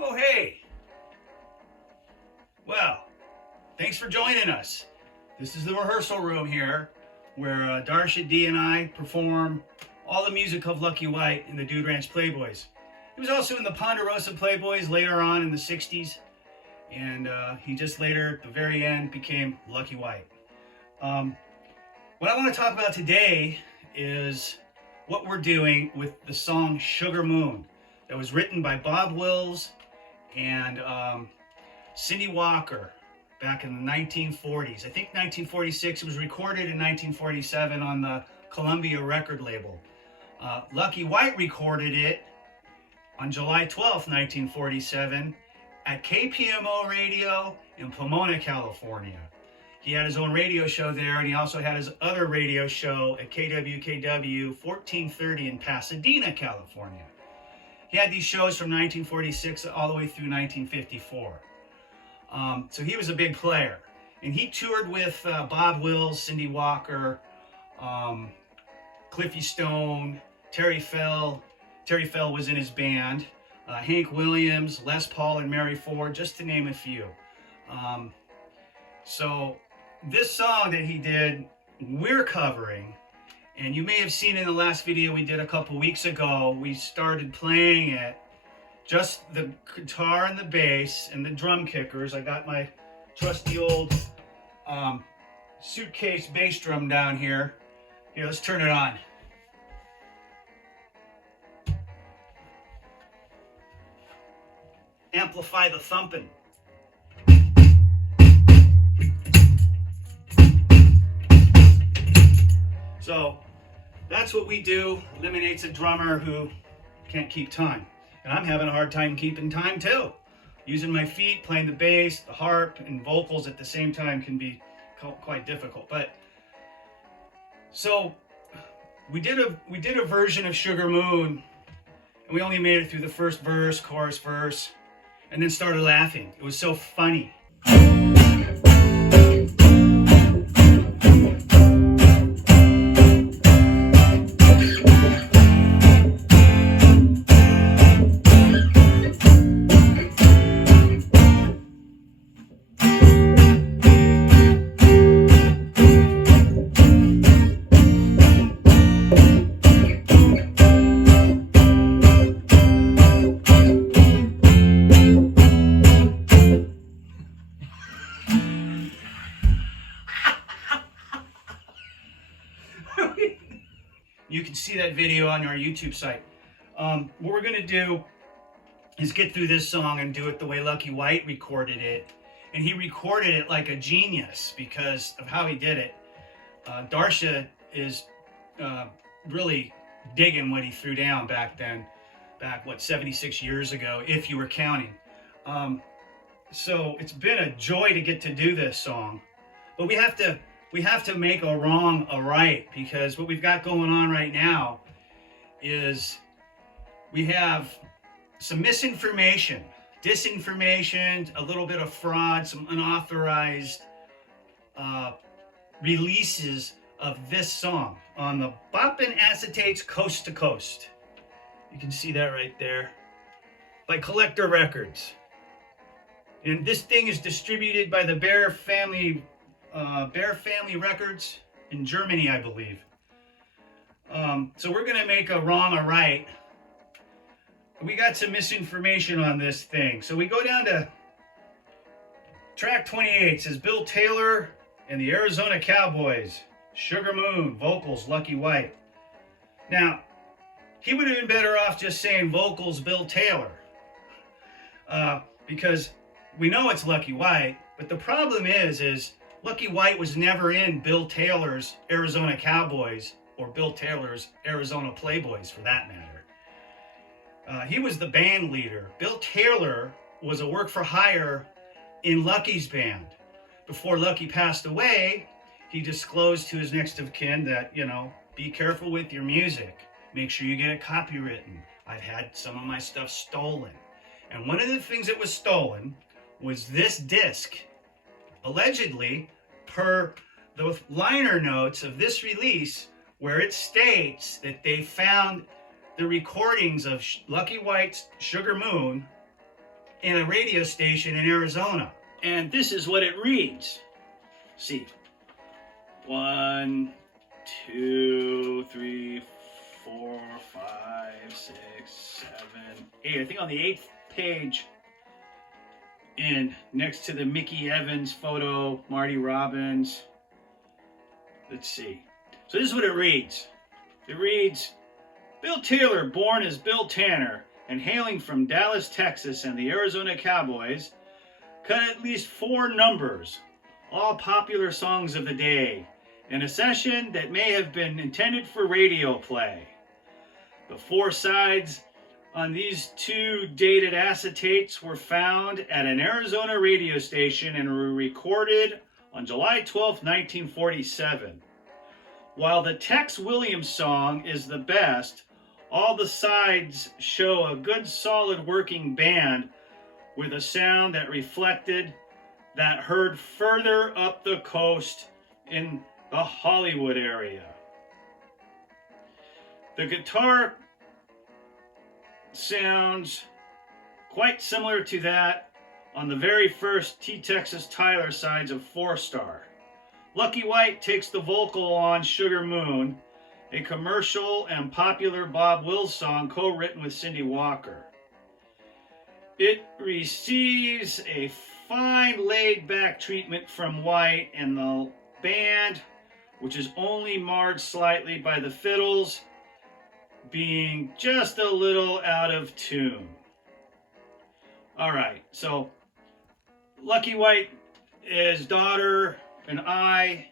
Oh, hey. Well, thanks for joining us. This is the rehearsal room here where Darsha D and I perform all the music of Lucky White in the Dude Ranch Playboys. He was also in the Ponderosa Playboys later on in the 60s, and he just later, at the very end, became Lucky White. What I want to talk about today is what we're doing with the song Sugar Moon that was written by Bob Wills and Cindy Walker back in the 1940s. I think 1946. It was recorded in 1947 on the Columbia record label. Lucky White recorded it on July 12th, 1947 at KPMO Radio in Pomona, California. He had his own radio show there, and he also had his other radio show at KWKW 1430 in Pasadena, California. He had these shows from 1946 all the way through 1954. So he was a big player. And he toured with Bob Wills, Cindy Walker, Cliffy Stone, Terry Fell. Terry Fell was in his band. Hank Williams, Les Paul, and Mary Ford, just to name a few. So this song that he did, we're covering. And you may have seen in the last video we did a couple weeks ago, we started playing it, just the guitar and the bass and the drum kickers. I got my trusty old suitcase bass drum down here. Here, let's turn it on. Amplify the thumping. So that's what we do. Eliminates a drummer who can't keep time. And I'm having a hard time keeping time too. Using my feet, playing the bass, the harp, and vocals at the same time can be quite difficult. But so we did a version of Sugar Moon, and we only made it through the first verse, chorus, verse, and then started laughing. It was so funny. You can see that video on our YouTube site. What we're going to do is get through this song and do it the way Lucky White recorded it. And he recorded it like a genius because of how he did it. Darsha is really digging what he threw down back then. Back, 76 years ago, if you were counting. So it's been a joy to get to do this song. But we have to make a wrong a right, because what we've got going on right now is we have some misinformation, disinformation, a little bit of fraud, some unauthorized releases of this song on the Boppin Acetates Coast to Coast. You can see that right there, by Collector Records. And this thing is distributed by the Bear Family Records in Germany, I believe. So we're going to make a wrong a right. We got some misinformation on this thing. So we go down to track 28. It says Bill Taylor and the Arizona Cowboys. Sugar Moon, vocals, Lucky White. Now, he would have been better off just saying vocals, Bill Taylor. Because we know it's Lucky White, but the problem is Lucky White was never in Bill Taylor's Arizona Cowboys or Bill Taylor's Arizona Playboys, for that matter. He was the band leader. Bill Taylor was a work for hire in Lucky's band. Before Lucky passed away, he disclosed to his next of kin that, be careful with your music. Make sure you get it copywritten. I've had some of my stuff stolen. And one of the things that was stolen was this disc. Allegedly, per the liner notes of this release, where it states that they found the recordings of Lucky White's Sugar Moon in a radio station in Arizona. And this is what it reads. See, 1, 2, 3, 4, 5, 6, 7, 8. I think on the 8th page, in next to the Mickey Evans photo, Marty Robbins. Let's see. So this is what it reads. It reads, Bill Taylor, born as Bill Tanner and hailing from Dallas, Texas and the Arizona Cowboys, cut at least 4 numbers, all popular songs of the day, in a session that may have been intended for radio play. The 4 sides on these 2 dated acetates were found at an Arizona radio station and were recorded on July 12, 1947. While the Tex Williams song is the best, all the sides show a good solid working band with a sound that reflected that heard further up the coast in the Hollywood area. The guitar sounds quite similar to that on the very first T. Texas Tyler sides of 4 Star. Lucky White takes the vocal on Sugar Moon, a commercial and popular Bob Wills song co-written with Cindy Walker. It receives a fine laid-back treatment from White and the band, which is only marred slightly by the fiddles being just a little out of tune. All right, so Lucky White, his daughter, and I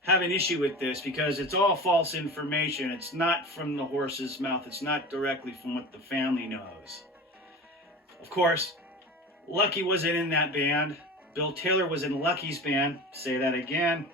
have an issue with this because it's all false information. It's not from the horse's mouth. It's not directly from what the family knows. Of course, Lucky wasn't in that band. Bill Taylor was in Lucky's band. Say that again.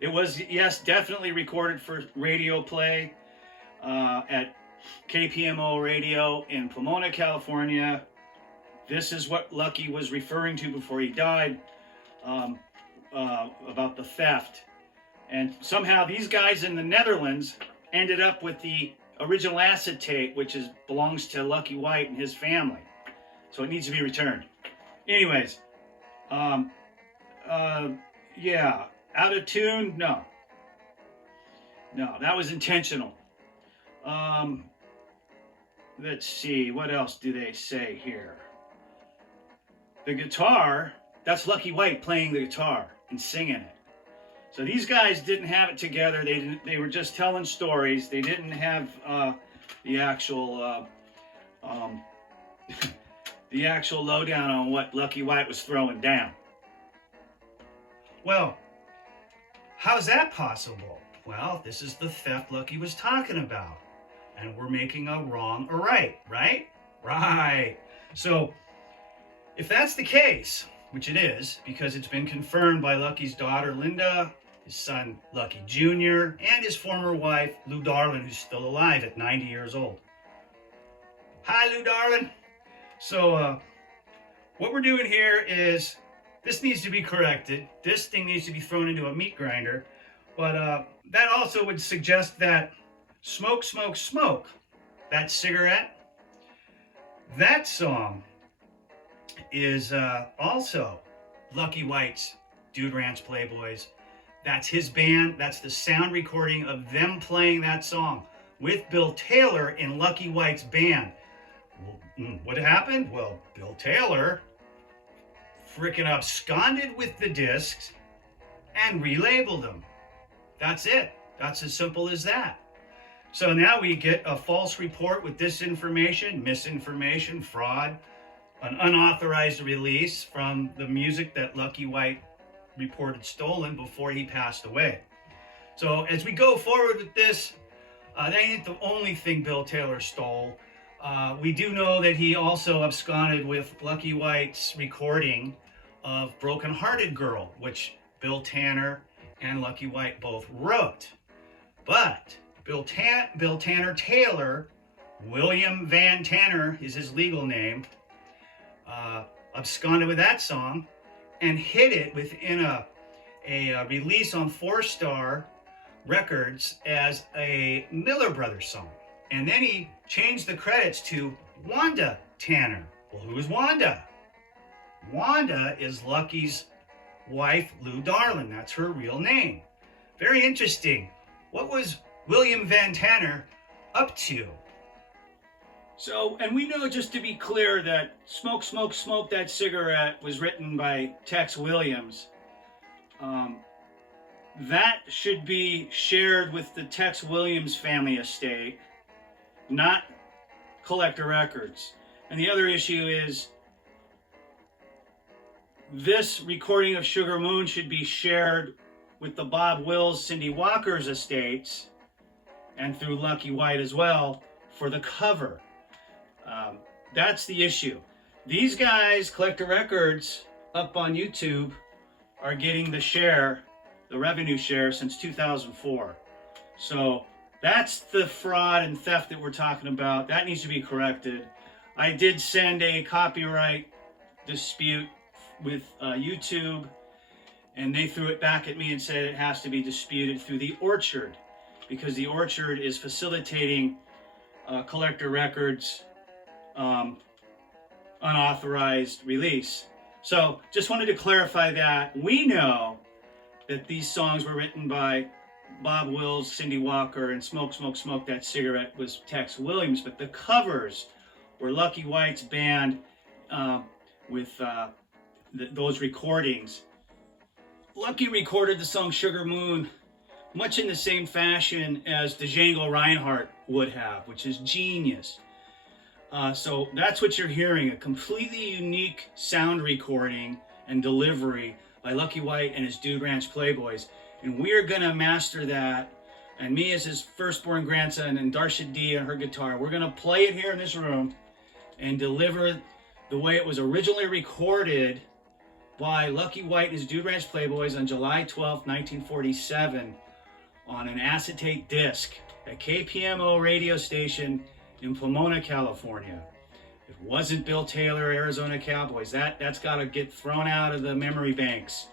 It was, yes, definitely recorded for radio play at KPMO Radio in Pomona, California. This is what Lucky was referring to before he died, about the theft. And somehow these guys in the Netherlands ended up with the original acetate, which belongs to Lucky White and his family. So it needs to be returned. Anyways, yeah, out of tune? No. No, that was intentional. Let's see, what else do they say here? The guitar, that's Lucky White playing the guitar and singing it. So these guys didn't have it together. They were just telling stories. They didn't have the actual the actual lowdown on what Lucky White was throwing down. Well, how's that possible? Well, this is the theft Lucky was talking about. And we're making a wrong a right, right? Right. So if that's the case, which it is, because it's been confirmed by Lucky's daughter, Linda, his son, Lucky Jr., and his former wife, Lou Darlin, who's still alive at 90 years old. Hi, Lou Darlin. So what we're doing here is, this needs to be corrected. This thing needs to be thrown into a meat grinder. But that also would suggest that Smoke, Smoke, Smoke, that cigarette, that song is also Lucky White's Dude Ranch Playboys. That's his band. That's the sound recording of them playing that song with Bill Taylor in Lucky White's band. What happened? Well, Bill Taylor freaking absconded with the discs and relabeled them. That's it. That's as simple as that. So now we get a false report with disinformation, misinformation, fraud, an unauthorized release from the music that Lucky White reported stolen before he passed away. So as we go forward with this, that ain't the only thing Bill Taylor stole. We do know that he also absconded with Lucky White's recording of Broken Hearted Girl, which Bill Tanner and Lucky White both wrote. But Bill Tanner Taylor, Willam Van Tanner is his legal name, absconded with that song and hid it within a release on 4 Star Records as a Miller Brothers song. And then he changed the credits to Wanda Tanner, Well, who's Wanda? Wanda is Lucky's wife, Lou Darlin. That's her real name. Very interesting. What was Willam Van Tanner up to? So, and we know, just to be clear, that Smoke, Smoke, Smoke That Cigarette was written by Tex Williams. That should be shared with the Tex Williams family estate, not Collector Records. And the other issue is this recording of Sugar Moon should be shared with the Bob Wills, Cindy Walker's estates, and through Lucky White as well for the cover. That's the issue. These guys, Collector Records, up on YouTube, are getting the share, the revenue share, since 2004. So that's the fraud and theft that we're talking about. That needs to be corrected. I did send a copyright dispute with YouTube, and they threw it back at me and said it has to be disputed through the Orchard, because the Orchard is facilitating Collector Records unauthorized release. So just wanted to clarify that. We know that these songs were written by Bob Wills, Cindy Walker, and Smoke, Smoke, Smoke That Cigarette was Tex Williams, but the covers were Lucky White's band with those recordings. Lucky recorded the song Sugar Moon much in the same fashion as Django Reinhardt would have, which is genius. So that's what you're hearing, a completely unique sound recording and delivery by Lucky White and his Dude Ranch Playboys. And we are going to master that. And me as his firstborn grandson and Darsha D on her guitar, we're going to play it here in this room and deliver the way it was originally recorded by Lucky White and his Dude Ranch Playboys on July 12, 1947 on an acetate disc at KPMO radio station in Pomona, California. It wasn't Bill Taylor, Arizona Cowboys. That's got to get thrown out of the memory banks.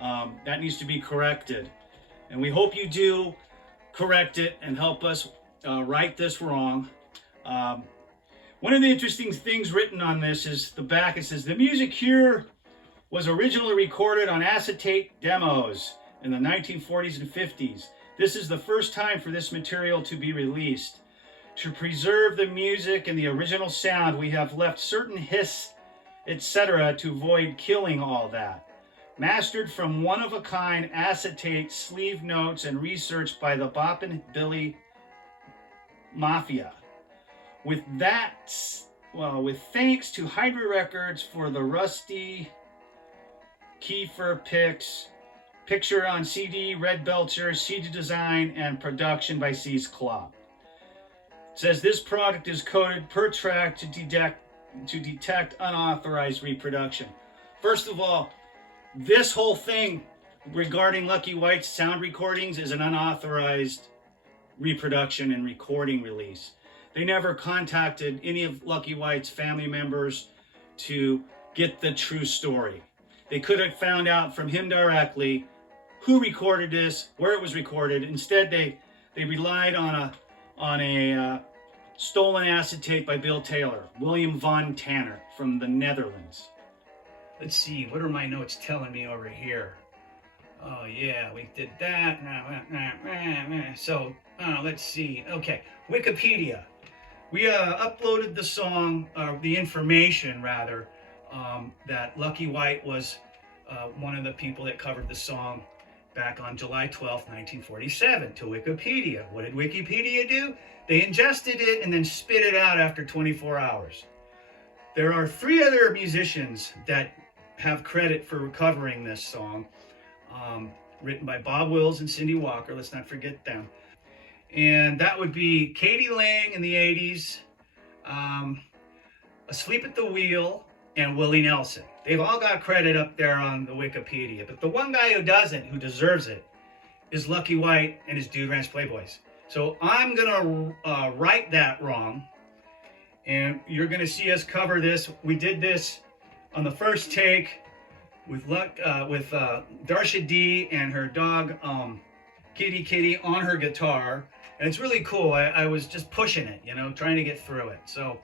That needs to be corrected. And we hope you do correct it and help us right this wrong. One of the interesting things written on this is the back. It says, the music here was originally recorded on acetate demos in the 1940s and 50s. This is the first time for this material to be released. To preserve the music and the original sound, we have left certain hiss, etc. to avoid killing all that. Mastered from one-of-a-kind acetate sleeve notes and researched by the Boppin Billy Mafia. With thanks to Hydra Records for the Rusty Kiefer picks, picture on CD, Red Belcher, CD design, and production by Cees Klop. It says this product is coded per track to detect unauthorized reproduction. First of all, this whole thing regarding Lucky White's sound recordings is an unauthorized reproduction and recording release. They never contacted any of Lucky White's family members to get the true story. They could have found out from him directly who recorded this, where it was recorded. Instead, they relied on a stolen acetate by Bill Taylor, Willam Van Tanner from the Netherlands. Let's see, what are my notes telling me over here? Oh yeah, we did that. So, let's see. Okay, Wikipedia. We uploaded the song, the information rather, that Lucky White was one of the people that covered the song back on July 12th, 1947 to Wikipedia. What did Wikipedia do? They ingested it and then spit it out after 24 hours. There are 3 other musicians that have credit for recovering this song, written by Bob Wills and Cindy Walker. Let's not forget them. And that would be Katie Lang in the 80s, Asleep at the Wheel, and Willie Nelson. They've all got credit up there on the Wikipedia. But the one guy who doesn't, who deserves it, is Lucky White and his Dude Ranch Playboys. So I'm going to right that wrong. And you're going to see us cover this. We did this on the first take with Darsha D and her dog Kitty on her guitar. And it's really cool. I was just pushing it, trying to get through it. So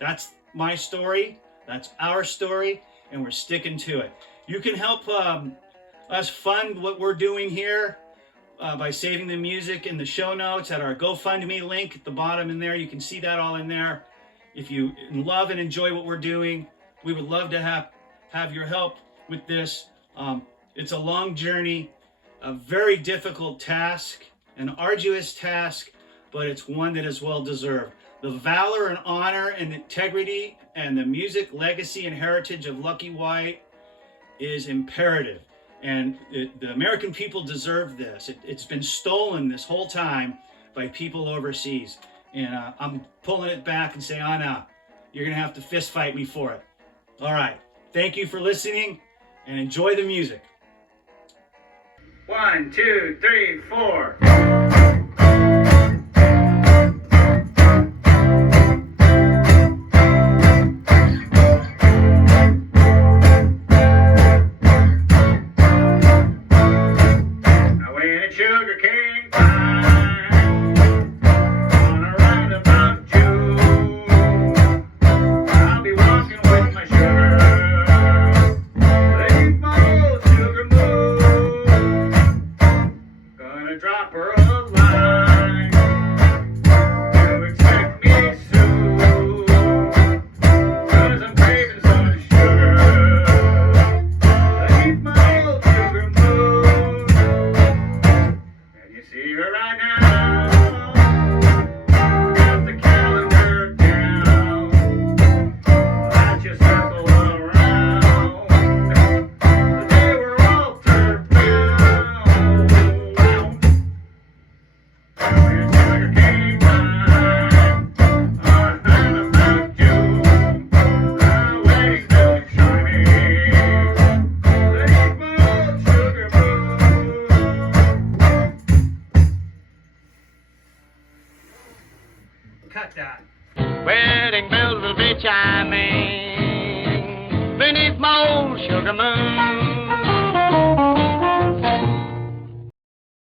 that's my story. That's our story, and we're sticking to it. You can help us fund what we're doing here by saving the music in the show notes at our GoFundMe link at the bottom in there. You can see that all in there. If you love and enjoy what we're doing, we would love to have your help with this. It's a long journey, a very difficult task, an arduous task, but it's one that is well deserved. The valor and honor and integrity and the music legacy and heritage of Lucky White is imperative. And the American people deserve this. It's been stolen this whole time by people overseas. And I'm pulling it back and saying, oh no, you're going to have to fist fight me for it. All right. Thank you for listening and enjoy the music. 1, 2, 3, 4. Drop her a line to expect me soon, 'cause I'm craving some sugar. Leave my old sugar moon. And you see her right now, got the calendar down. Let you circle around. They were all turned down. Cut that. Wedding bells will be chiming beneath my old sugar moon.